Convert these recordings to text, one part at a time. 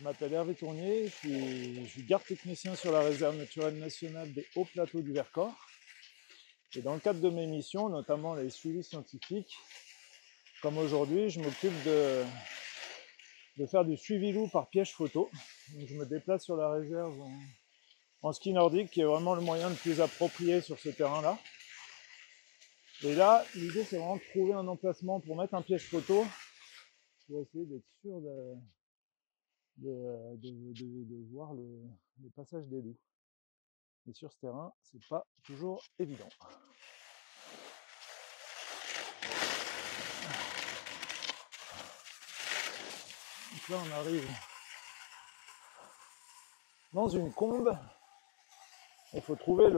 Je m'appelle Hervé Tournier, je suis garde technicien sur la réserve naturelle nationale des Hauts Plateaux du Vercors. Et dans le cadre de mes missions, notamment les suivis scientifiques, comme aujourd'hui, je m'occupe de faire du suivi loup par piège photo. Donc je me déplace sur la réserve en ski nordique, qui est vraiment le moyen le plus approprié sur ce terrain-là. Et là, l'idée, c'est vraiment de trouver un emplacement pour mettre un piège photo, pour essayer d'être sûr de voir le passage des loups. Et sur ce terrain, c'est pas toujours évident. Donc là, on arrive dans une combe. Il faut trouver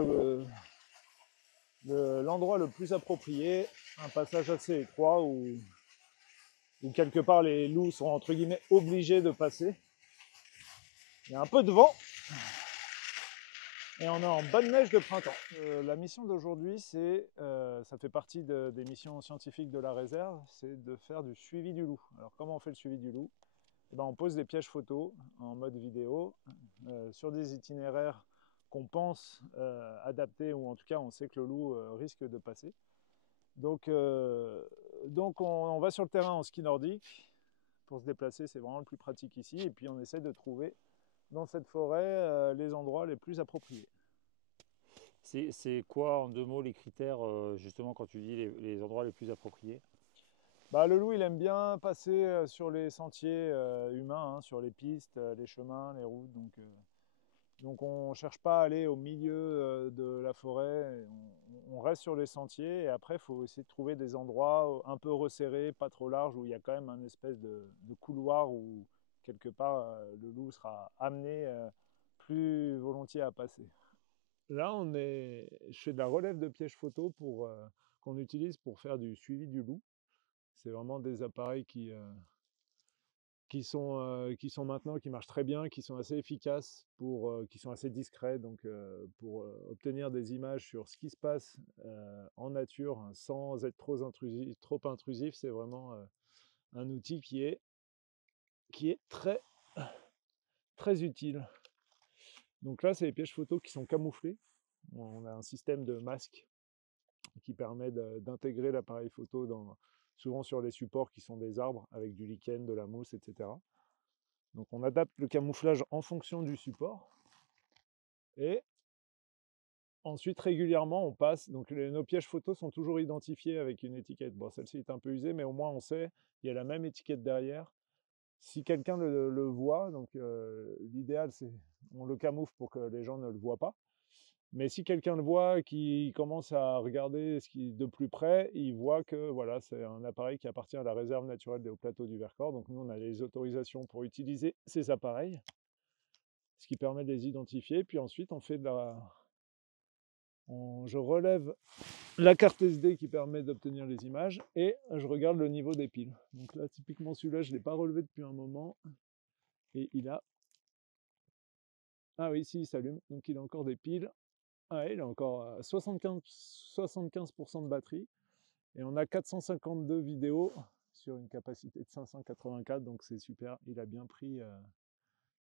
l'endroit le plus approprié, un passage assez étroit où quelque part les loups sont entre guillemets obligés de passer. Il y a un peu de vent et on est en bonne neige de printemps. La mission d'aujourd'hui, ça fait partie des missions scientifiques de la réserve, c'est de faire du suivi du loup. Alors comment on fait le suivi du loup? Eh ben, on pose des pièges photos en mode vidéo sur des itinéraires qu'on pense adaptés, ou en tout cas on sait que le loup risque de passer. Donc on va sur le terrain en ski nordique. Pour se déplacer, c'est vraiment le plus pratique ici. Et puis on essaie de trouver dans cette forêt les endroits les plus appropriés. C'est quoi, en deux mots, les critères, justement, quand tu dis les endroits les plus appropriés? Bah, le loup, il aime bien passer sur les sentiers humains, hein, sur les pistes, les chemins, les routes. Donc on ne cherche pas à aller au milieu de la forêt, on reste sur les sentiers et après il faut essayer de trouver des endroits un peu resserrés, pas trop larges, où il y a quand même un espèce de couloir où quelque part le loup sera amené plus volontiers à passer. Là je fais de la relève de pièges photo qu'on utilise pour faire du suivi du loup. C'est vraiment des appareils qui sont maintenant, qui marchent très bien, qui sont assez efficaces, qui sont assez discrets, donc pour obtenir des images sur ce qui se passe en nature sans être trop intrusif, c'est vraiment un outil qui est très utile. Donc là, c'est les pièges photos qui sont camouflés. On a un système de masque qui permet d'intégrer l'appareil photo souvent sur les supports qui sont des arbres avec du lichen, de la mousse, etc. Donc on adapte le camouflage en fonction du support. Et ensuite, régulièrement, on passe. Donc nos pièges photos sont toujours identifiés avec une étiquette. Bon, celle-ci est un peu usée, mais au moins on sait, il y a la même étiquette derrière. Si quelqu'un le voit, donc l'idéal, c'est on le camoufle pour que les gens ne le voient pas. Mais si quelqu'un le voit, qui commence à regarder de plus près, il voit que voilà, c'est un appareil qui appartient à la réserve naturelle des Hauts Plateaux du Vercors. Donc nous, on a les autorisations pour utiliser ces appareils, ce qui permet de les identifier. Puis ensuite, je relève la carte SD qui permet d'obtenir les images et je regarde le niveau des piles. Donc là, typiquement, celui-là, je ne l'ai pas relevé depuis un moment. Et ah oui, si, il s'allume. Donc il a encore des piles. Ah, il a encore 75% de batterie. Et on a 452 vidéos sur une capacité de 584. Donc c'est super. Il a bien pris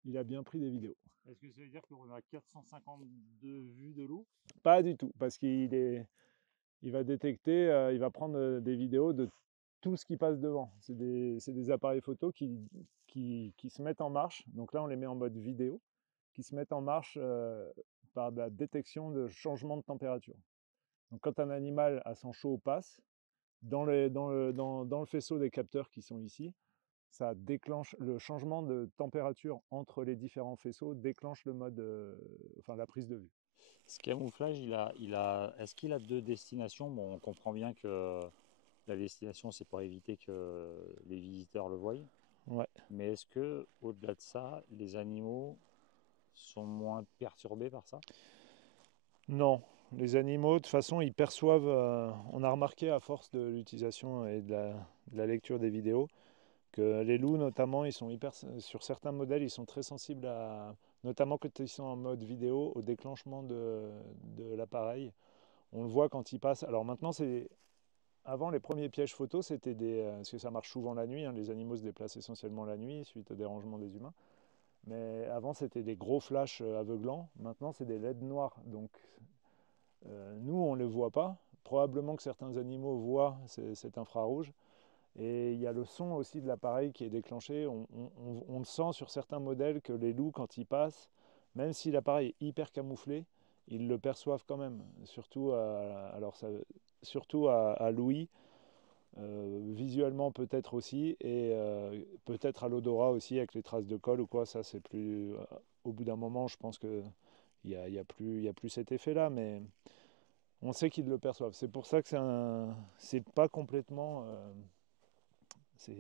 des vidéos. Est-ce que ça veut dire qu'on a 452 vues de loup? Pas du tout, parce qu'il va détecter, il va prendre des vidéos de tout ce qui passe devant. C'est des appareils photo qui se mettent en marche. Donc là, on les met en mode vidéo, qui se mettent en marche par la détection de changement de température. Donc quand un animal à sang chaud passe, dans le faisceau des capteurs qui sont ici, ça déclenche le changement de température entre les différents faisceaux, déclenche la prise de vue. Ce camouflage, est-ce qu'il a deux destinations? Bon, on comprend bien que la destination, c'est pour éviter que les visiteurs le voient. Ouais. Mais est-ce que, au-delà de ça, les animaux sont moins perturbés par ça? Non, les animaux, de toute façon, ils perçoivent. On a remarqué à force de l'utilisation et de la lecture des vidéos que les loups, notamment, ils sont sur certains modèles, ils sont très sensibles notamment quand ils sont en mode vidéo, au déclenchement de l'appareil. On le voit quand ils passent. Alors maintenant, avant les premiers pièges photos, c'était parce que ça marche souvent la nuit. Hein, les animaux se déplacent essentiellement la nuit suite au dérangement des humains. Mais avant, c'était des gros flashs aveuglants. Maintenant, c'est des LED noirs. Donc, nous, on ne le voit pas. Probablement que certains animaux voient cet infrarouge. Et il y a le son aussi de l'appareil qui est déclenché. On le sent sur certains modèles que les loups, quand ils passent, même si l'appareil est hyper camouflé, ils le perçoivent quand même. Surtout à l'ouïe, visuellement peut-être aussi, et peut-être à l'odorat aussi avec les traces de colle ou quoi. Ça, c'est plus. Au bout d'un moment, je pense que il y a plus cet effet-là, mais on sait qu'ils le perçoivent. C'est pour ça que c'est pas complètement.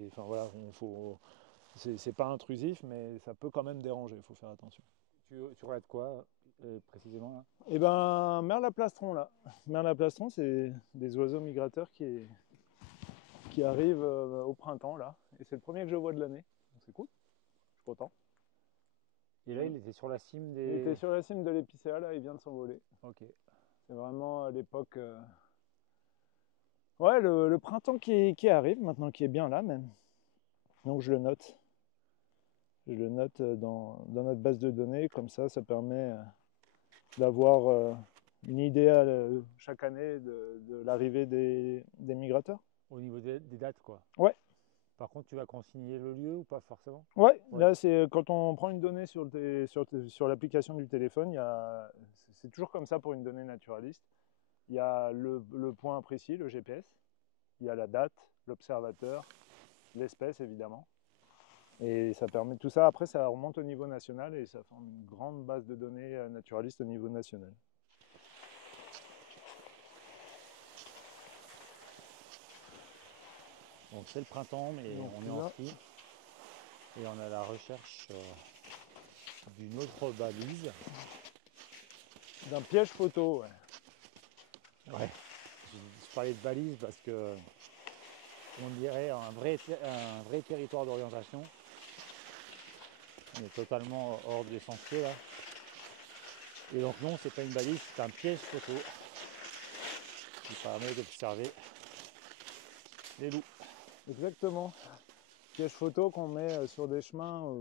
Enfin voilà, c'est pas intrusif, mais ça peut quand même déranger. Il faut faire attention. Tu regardes quoi précisément là? Eh ben, merle-à-plastron là. Merle-à-plastron, c'est des oiseaux migrateurs qui arrivent au printemps là. Et c'est le premier que je vois de l'année. Donc c'est cool. Je suis content. Et là, il était sur la cime Il était des. sur la cime de l'épicéa là, il vient de s'envoler. Ok. C'est vraiment à l'époque. Ouais, le printemps qui arrive maintenant, qui est bien là même. Donc je le note. Je le note dans notre base de données. Comme ça permet d'avoir une idée chaque année de l'arrivée des migrateurs. Au niveau des dates, quoi. Ouais, Par contre, tu vas consigner le lieu ou pas forcément? ouais. Ouais. Là, c'est quand on prend une donnée sur l'application du téléphone, c'est toujours comme ça pour une donnée naturaliste. Il y a le point précis, le GPS, il y a la date, l'observateur, l'espèce évidemment. Et ça permet tout ça. Après, ça remonte au niveau national et ça forme une grande base de données naturalistes au niveau national. Donc c'est le printemps, mais Donc, on est en là, ski. Et on est à la recherche d'une autre balise. d'un piège photo, ouais. Ouais. Je parlais de balise parce que on dirait un vrai territoire d'orientation. On est totalement hors des sentiers là. Et donc non, c'est pas une balise, c'est un piège photo qui permet d'observer les loups. Exactement. Piège photo qu'on met sur des chemins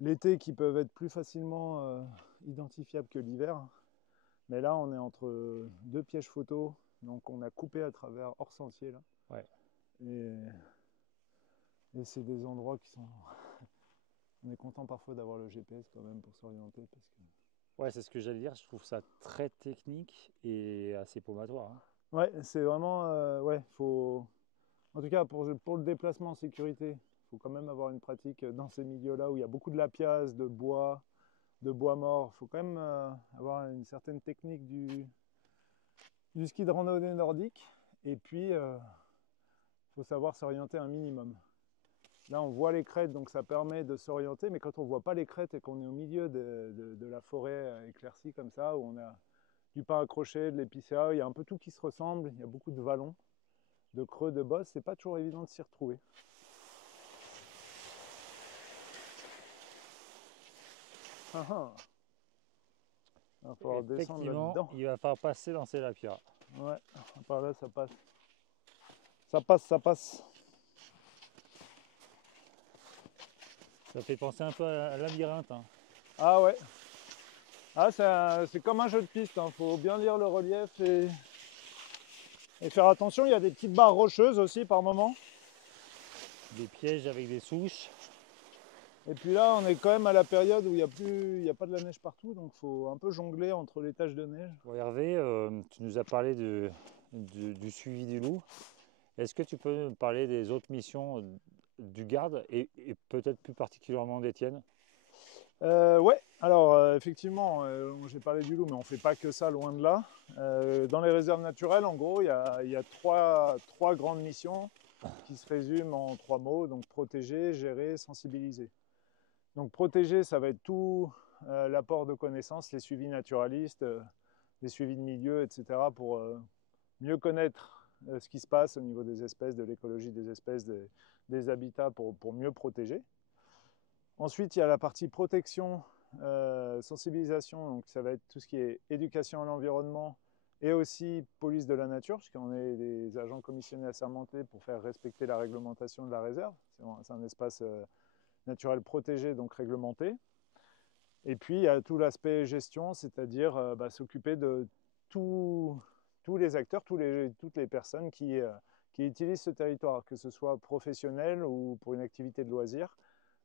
l'été qui peuvent être plus facilement identifiables que l'hiver. Mais là, on est entre deux pièges photos. Donc, on a coupé à travers hors sentier là. Ouais. Et c'est des endroits qui sont. On est content parfois d'avoir le GPS quand même pour s'orienter parce que. Ouais, c'est ce que j'allais dire, je trouve ça très technique et assez paumatoire, hein. Ouais, c'est vraiment. Ouais, faut. En tout cas, pour le déplacement en sécurité, il faut quand même avoir une pratique dans ces milieux-là où il y a beaucoup de lapiaz, de bois mort. Il faut quand même avoir une certaine technique du ski de randonnée nordique. Et puis, il faut savoir s'orienter un minimum. Là, on voit les crêtes, donc ça permet de s'orienter. Mais quand on ne voit pas les crêtes et qu'on est au milieu de la forêt éclaircie comme ça, où on a du pain accroché, de l'épicéa, il y a un peu tout qui se ressemble. Il y a beaucoup de vallons, de creux, de bosses. C'est pas toujours évident de s'y retrouver. Ah ah. Il va falloir descendre Effectivement, là-dedans. il va falloir passer dans ces lapias. Ouais, par là ça passe. Ça passe, ça passe. Ça fait penser un peu à un labyrinthe, hein. Ah ouais. Ah, c'est comme un jeu de piste. Il faut bien lire le relief et faire attention. Il y a des petites barres rocheuses aussi par moment. Des pièges avec des souches. Et puis là, on est quand même à la période où il y a pas de la neige partout. Donc il faut un peu jongler entre les taches de neige. Bon, Hervé, tu nous as parlé du suivi du loup. Est-ce que tu peux nous parler des autres missions du garde et peut-être plus particulièrement des tiennes? Ouais, alors effectivement, j'ai parlé du loup, mais on ne fait pas que ça, loin de là. Dans les réserves naturelles, en gros, il y a trois grandes missions qui se résument en trois mots, donc protéger, gérer, sensibiliser. Donc protéger, ça va être tout l'apport de connaissances, les suivis naturalistes, les suivis de milieu, etc., pour mieux connaître ce qui se passe au niveau des espèces, de l'écologie des espèces, des habitats, pour mieux protéger. Ensuite, il y a la partie protection, sensibilisation, donc ça va être tout ce qui est éducation à l'environnement et aussi police de la nature, puisqu'on est des agents commissionnés assermentés pour faire respecter la réglementation de la réserve. C'est un espace naturel protégé, donc réglementé. Et puis, il y a tout l'aspect gestion, c'est-à-dire s'occuper de tous les acteurs, toutes les personnes qui utilisent ce territoire, que ce soit professionnel ou pour une activité de loisir.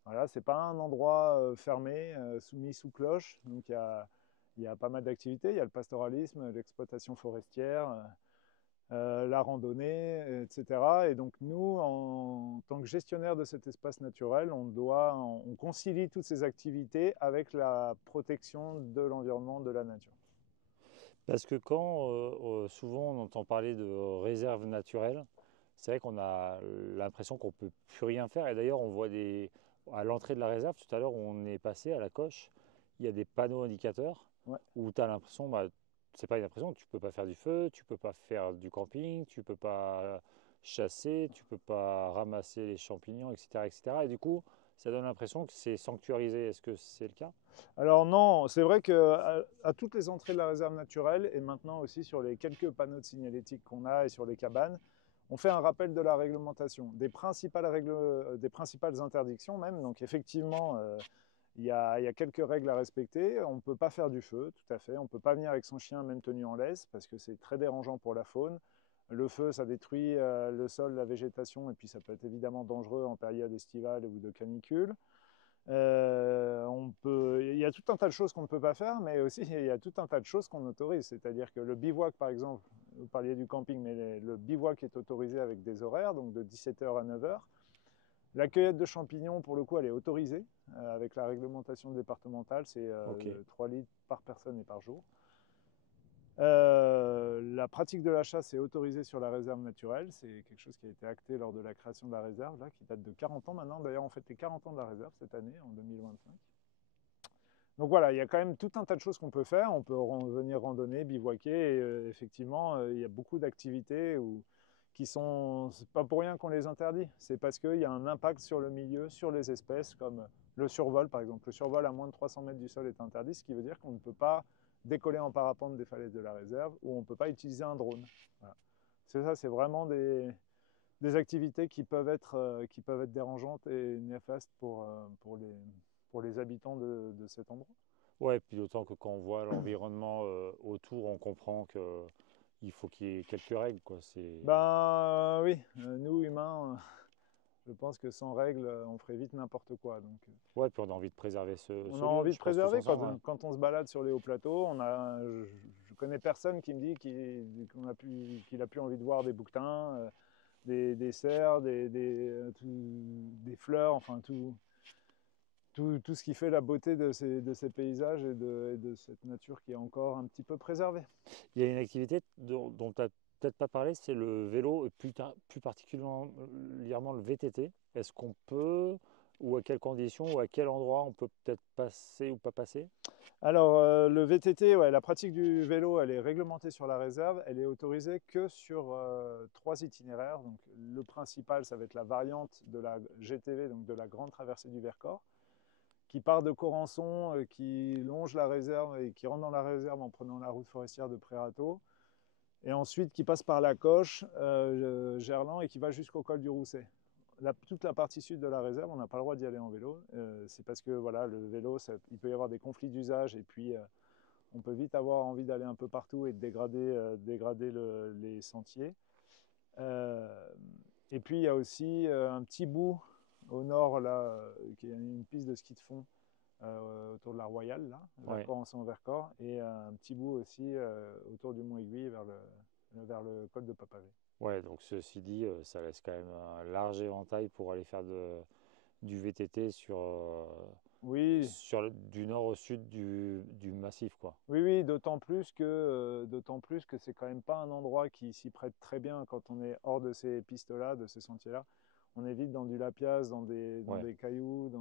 Voilà, ce n'est pas un endroit fermé, mis sous cloche. Donc, il y a pas mal d'activités. Il y a le pastoralisme, l'exploitation forestière, la randonnée, etc. Et donc nous, en tant que gestionnaire de cet espace naturel, on concilie toutes ces activités avec la protection de l'environnement, de la nature. Parce que quand souvent on entend parler de réserve naturelle, c'est vrai qu'on a l'impression qu'on ne peut plus rien faire. Et d'ailleurs, on voit à l'entrée de la réserve, tout à l'heure, on est passé à la coche, il y a des panneaux indicateurs Ouais. où tu as l'impression, c'est pas une impression, tu peux pas faire du feu, tu peux pas faire du camping, tu peux pas chasser, tu peux pas ramasser les champignons, etc., etc. Et du coup, ça donne l'impression que c'est sanctuarisé. Est-ce que c'est le cas? Alors non, c'est vrai qu'à toutes les entrées de la réserve naturelle et maintenant aussi sur les quelques panneaux de signalétique qu'on a et sur les cabanes, on fait un rappel de la réglementation, des principales interdictions même. Donc effectivement, il y a quelques règles à respecter. On ne peut pas faire du feu, tout à fait. On ne peut pas venir avec son chien, même tenu en laisse, parce que c'est très dérangeant pour la faune. Le feu, ça détruit le sol, la végétation, et puis ça peut être évidemment dangereux en période estivale ou de canicule. Il y a tout un tas de choses qu'on ne peut pas faire, mais aussi il y a tout un tas de choses qu'on autorise. C'est-à-dire que le bivouac, par exemple, vous parliez du camping, mais le bivouac est autorisé avec des horaires, donc de 17h à 9h. La cueillette de champignons, pour le coup, elle est autorisée avec la réglementation départementale, c'est Ok. 3 litres par personne et par jour. La pratique de la chasse est autorisée sur la réserve naturelle, c'est quelque chose qui a été acté lors de la création de la réserve, là, qui date de 40 ans maintenant. D'ailleurs, on fête les 40 ans de la réserve cette année, en 2025. Donc voilà, il y a quand même tout un tas de choses qu'on peut faire. On peut venir randonner, bivouaquer, et effectivement, il y a beaucoup d'activités qui sont, c'est pas pour rien qu'on les interdit, c'est parce qu'il y a un impact sur le milieu, sur les espèces, comme le survol par exemple. Le survol à moins de 300 mètres du sol est interdit, ce qui veut dire qu'on ne peut pas décoller en parapente des falaises de la réserve ou on ne peut pas utiliser un drone. Voilà. C'est ça, c'est vraiment des activités qui peuvent être dérangeantes et néfastes pour les habitants de cet endroit. Ouais, puis d'autant que quand on voit l'environnement autour, on comprend que il faut qu'il y ait quelques règles, quoi. Ben oui, nous humains, je pense que sans règles, on ferait vite n'importe quoi. Donc, Ouais, puis on a envie de préserver on ce a lieu, envie de je pense tous préserver ensemble, hein. quand on se balade sur les hauts plateaux. Je connais personne qui me dit qu'il a plus envie de voir des bouquetins, des cerfs, des fleurs, enfin tout ce qui fait la beauté de ces paysages et de cette nature qui est encore un petit peu préservée. Il y a une activité dont tu n'as peut-être pas parlé, c'est le vélo, et plus particulièrement le VTT. Est-ce qu'on peut, ou à quelles conditions, ou à quel endroit on peut peut-être passer ou pas passer? Alors, le VTT, ouais, la pratique du vélo, elle est réglementée sur la réserve. Elle est autorisée que sur 3 itinéraires. Donc, le principal, ça va être la variante de la GTV, donc de la Grande Traversée du Vercors, qui part de Corançon, qui longe la réserve et qui rentre dans la réserve en prenant la route forestière de Prerato. Et ensuite, qui passe par la Coche, Gerland, et qui va jusqu'au col du Rousset. Toute la partie sud de la réserve, on n'a pas le droit d'y aller en vélo. C'est parce que voilà, le vélo, il peut y avoir des conflits d'usage et puis on peut vite avoir envie d'aller un peu partout et de dégrader les sentiers. Euh, et puis il y a aussi un petit bout au nord, là, qui est une piste de ski de fond autour de la Royale, là, vers Ouais. Corançon-Vercors, et un petit bout aussi autour du Mont Aiguille vers le col de Papavé. Ouais, donc ceci dit, ça laisse quand même un large éventail pour aller faire du VTT Oui, du nord au sud du massif, quoi. oui, oui, d'autant plus que c'est quand même pas un endroit qui s'y prête très bien quand on est hors de ces pistes-là, de ces sentiers-là. On est vite dans du lapiaz, dans Ouais. des cailloux,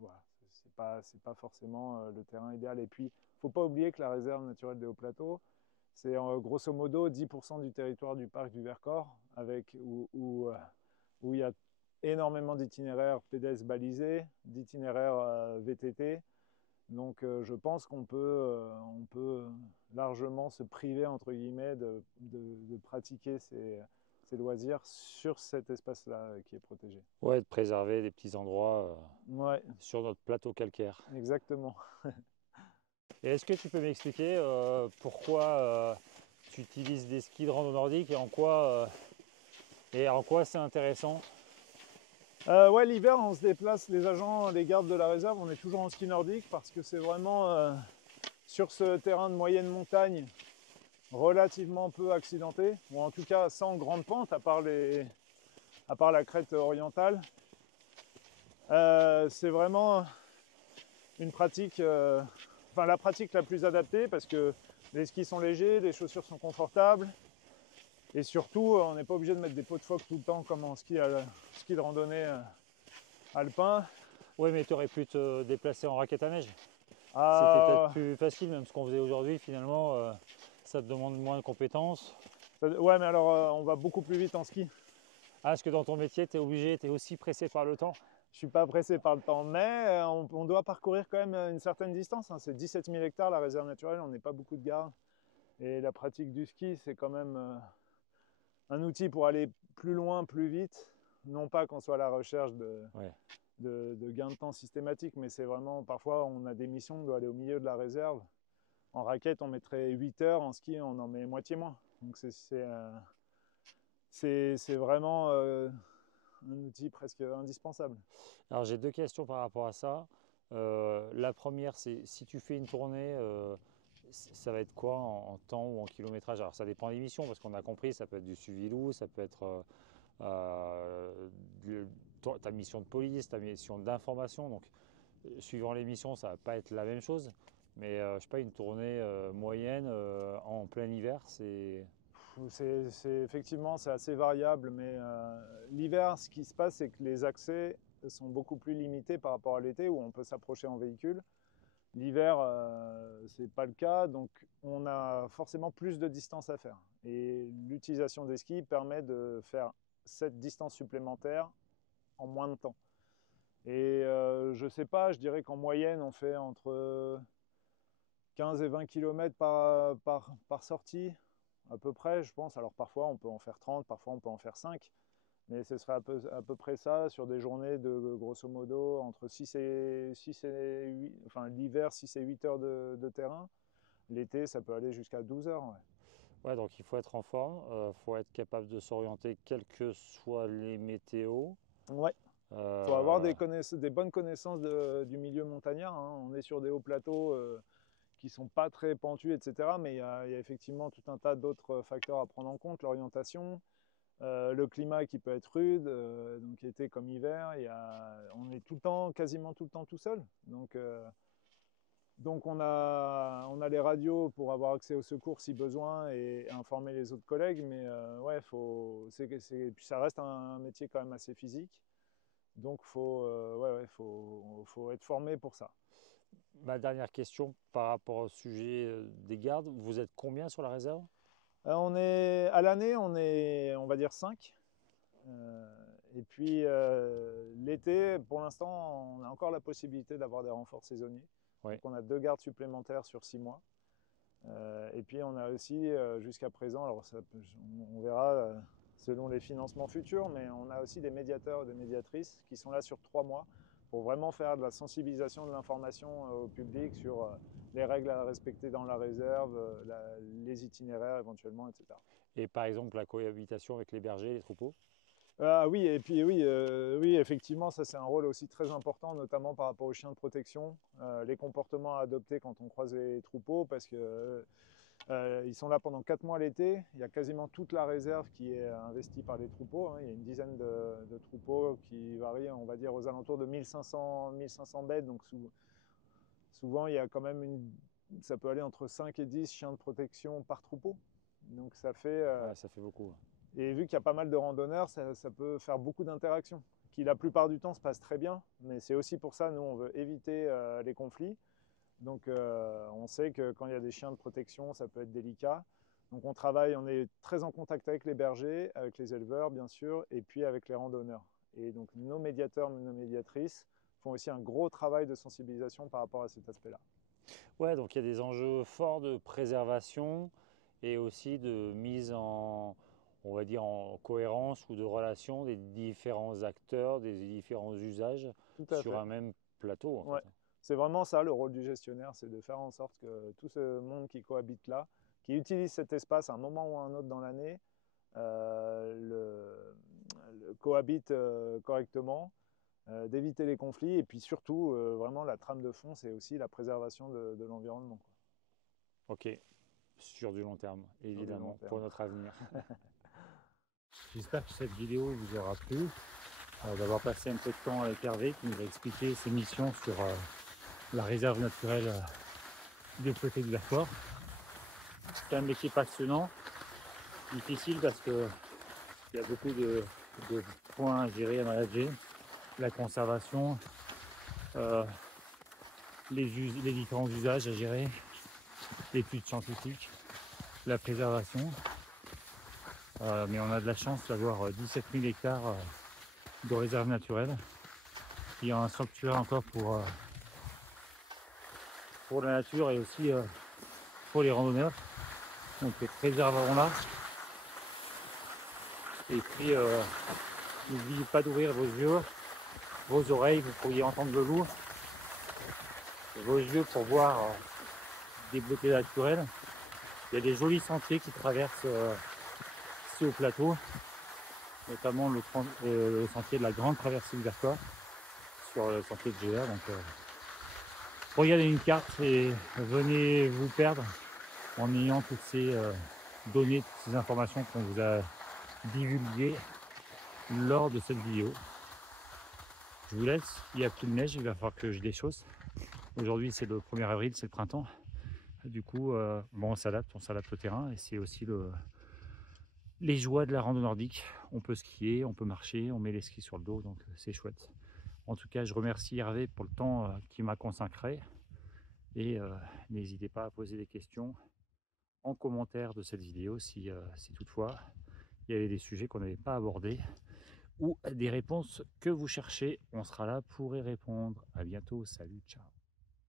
voilà, c'est pas forcément le terrain idéal. Et puis, faut pas oublier que la réserve naturelle des Hauts-Plateaux, c'est grosso modo 10% du territoire du parc du Vercors, où il y a énormément d'itinéraires pédestres balisés, d'itinéraires VTT. Donc je pense on peut largement se priver, entre guillemets, de pratiquer activités loisirs sur cet espace-là qui est protégé. Ouais, de préserver des petits endroits Ouais, sur notre plateau calcaire. exactement. Et est-ce que tu peux m'expliquer pourquoi tu utilises des skis de rando nordique et en quoi c'est intéressant? Ouais, l'hiver, on se déplace, les agents, les gardes de la réserve, on est toujours en ski nordique parce que c'est vraiment sur ce terrain de moyenne montagne relativement peu accidenté, ou en tout cas sans grande pente, à part la crête orientale. C'est vraiment une pratique, la pratique la plus adaptée parce que les skis sont légers, les chaussures sont confortables, et surtout, on n'est pas obligé de mettre des pots de phoque tout le temps comme en ski de randonnée alpin. Oui, mais tu aurais pu te déplacer en raquette à neige. C'était peut-être Ah, plus facile, même ce qu'on faisait aujourd'hui, finalement, ça te demande moins de compétences. ouais, mais alors on va beaucoup plus vite en ski. Ah, est-ce que dans ton métier, tu es obligé, tu es aussi pressé par le temps? Je suis pas pressé par le temps, mais on doit parcourir quand même une certaine distance, hein. C'est 17 000 hectares la réserve naturelle, on n'est pas beaucoup de gardes. Et la pratique du ski, c'est quand même un outil pour aller plus loin, plus vite. Non pas qu'on soit à la recherche Ouais. de gains de temps systématiques, mais c'est vraiment, parfois on a des missions, on doit aller au milieu de la réserve. En raquette, on mettrait 8 heures, en ski, on en met moitié moins. Donc c'est vraiment un outil presque indispensable. Alors j'ai deux questions par rapport à ça. La première, c'est si tu fais une tournée, ça va être quoi en temps ou en kilométrage? Alors ça dépend des missions, parce qu'on a compris, ça peut être du suivi loup, ça peut être de- ta mission de police, ta mission d'information. Donc suivant les missions, ça va pas être la même chose. Mais je sais pas, une tournée moyenne en plein hiver, c'est... Effectivement, c'est assez variable, mais l'hiver, ce qui se passe, c'est que les accès sont beaucoup plus limités par rapport à l'été où on peut s'approcher en véhicule. L'hiver, c'est pas le cas, donc on a forcément plus de distance à faire. Et l'utilisation des skis permet de faire cette distance supplémentaire en moins de temps. Et je sais pas, je dirais qu'en moyenne, on fait entre 15 et 20 km par sortie, à peu près, je pense. Alors parfois, on peut en faire 30, parfois on peut en faire 5. Mais ce serait à peu près ça sur des journées de grosso modo entre 6 et 8, enfin l'hiver 6 et 8 heures de terrain. L'été, ça peut aller jusqu'à 12 heures. Ouais. Ouais, donc il faut être en forme, il faut être capable de s'orienter quelles que soient les météos. Ouais. Il faut avoir Euh, des bonnes connaissances du milieu montagnard, hein. On est sur des hauts plateaux qui ne sont pas très pentus, etc. Mais il y a effectivement tout un tas d'autres facteurs à prendre en compte. L'orientation, le climat qui peut être rude, donc été comme hiver, on est tout le temps, quasiment tout le temps tout seul. Donc on a les radios pour avoir accès aux secours si besoin et informer les autres collègues, mais ouais, puis ça reste un métier quand même assez physique, donc faut être formé pour ça. Ma dernière question par rapport au sujet des gardes, vous êtes combien sur la réserve? À l'année, on va dire 5. Et puis l'été, pour l'instant, on a encore la possibilité d'avoir des renforts saisonniers. Oui. Donc on a 2 gardes supplémentaires sur 6 mois. Et puis on a aussi jusqu'à présent, alors on verra selon les financements futurs, mais on a aussi des médiateurs et des médiatrices qui sont là sur 3 mois pour vraiment faire de la sensibilisation de l'information au public sur les règles à respecter dans la réserve, les itinéraires éventuellement, etc. Et par exemple la cohabitation avec les bergers, les troupeaux? Ah oui, et puis oui, oui, effectivement, ça c'est un rôle aussi très important, notamment par rapport aux chiens de protection, les comportements à adopter quand on croise les troupeaux, parce que ils sont là pendant 4 mois l'été. Il y a quasiment toute la réserve qui est investie par les troupeaux, hein. Il y a une dizaine de troupeaux qui varient, on va dire, aux alentours de 1500 bêtes. Donc souvent, il y a quand même ça peut aller entre 5 et 10 chiens de protection par troupeau. Donc ça fait, Ouais, ça fait beaucoup. et vu qu'il y a pas mal de randonneurs, ça peut faire beaucoup d'interactions, qui la plupart du temps se passent très bien. Mais c'est aussi pour ça, nous, on veut éviter les conflits. Donc on sait que quand il y a des chiens de protection, ça peut être délicat. Donc on est très en contact avec les bergers, avec les éleveurs bien sûr, et puis avec les randonneurs. Et donc nos médiateurs, nos médiatrices font aussi un gros travail de sensibilisation par rapport à cet aspect-là. Ouais, donc il y a des enjeux forts de préservation et aussi de mise en, on va dire, en cohérence ou de relation des différents acteurs, des différents usages Tout à sur fait. un même plateau, en Ouais. fait. C'est vraiment ça le rôle du gestionnaire, c'est de faire en sorte que tout ce monde qui cohabite là, qui utilise cet espace à un moment ou à un autre dans l'année, le cohabite correctement, d'éviter les conflits et puis surtout, vraiment la trame de fond, c'est aussi la préservation de l'environnement, quoi, Ok, sur du long terme, sur du long évidemment, pour terme. notre avenir. J'espère que cette vidéo vous aura plu, d'avoir passé un peu de temps avec Hervé qui nous a expliqué ses missions sur la réserve naturelle du côté du Vercors. C'est un métier passionnant, difficile parce qu'il y a beaucoup de points à gérer, à manager, la conservation, euh, les différents usages à gérer, l'étude scientifique, la préservation. Mais on a de la chance d'avoir 17 000 hectares de réserve naturelle. Il y a un sanctuaire encore pour la nature et aussi pour les randonneurs. Donc préserverons-la. Et puis n'oubliez pas d'ouvrir vos yeux, vos oreilles, vous pourriez entendre le loup, vos yeux pour voir des beautés naturelles. Il y a des jolis sentiers qui traversent ici au plateau, notamment le sentier de la grande traversée du Vercors sur le sentier de GR. Donc regardez une carte et venez vous perdre en ayant toutes ces données, toutes ces informations qu'on vous a divulguées lors de cette vidéo. Je vous laisse, il n'y a plus de neige, il va falloir que je déchausse. Aujourd'hui c'est le 1er avril, c'est le printemps. Du coup, bon, on s'adapte au terrain et c'est aussi les joies de la rando nordique. On peut skier, on peut marcher, on met les skis sur le dos, donc c'est chouette. En tout cas, je remercie Hervé pour le temps qu'il m'a consacré et n'hésitez pas à poser des questions en commentaire de cette vidéo si toutefois il y avait des sujets qu'on n'avait pas abordés ou des réponses que vous cherchez. On sera là pour y répondre. À bientôt, salut, ciao.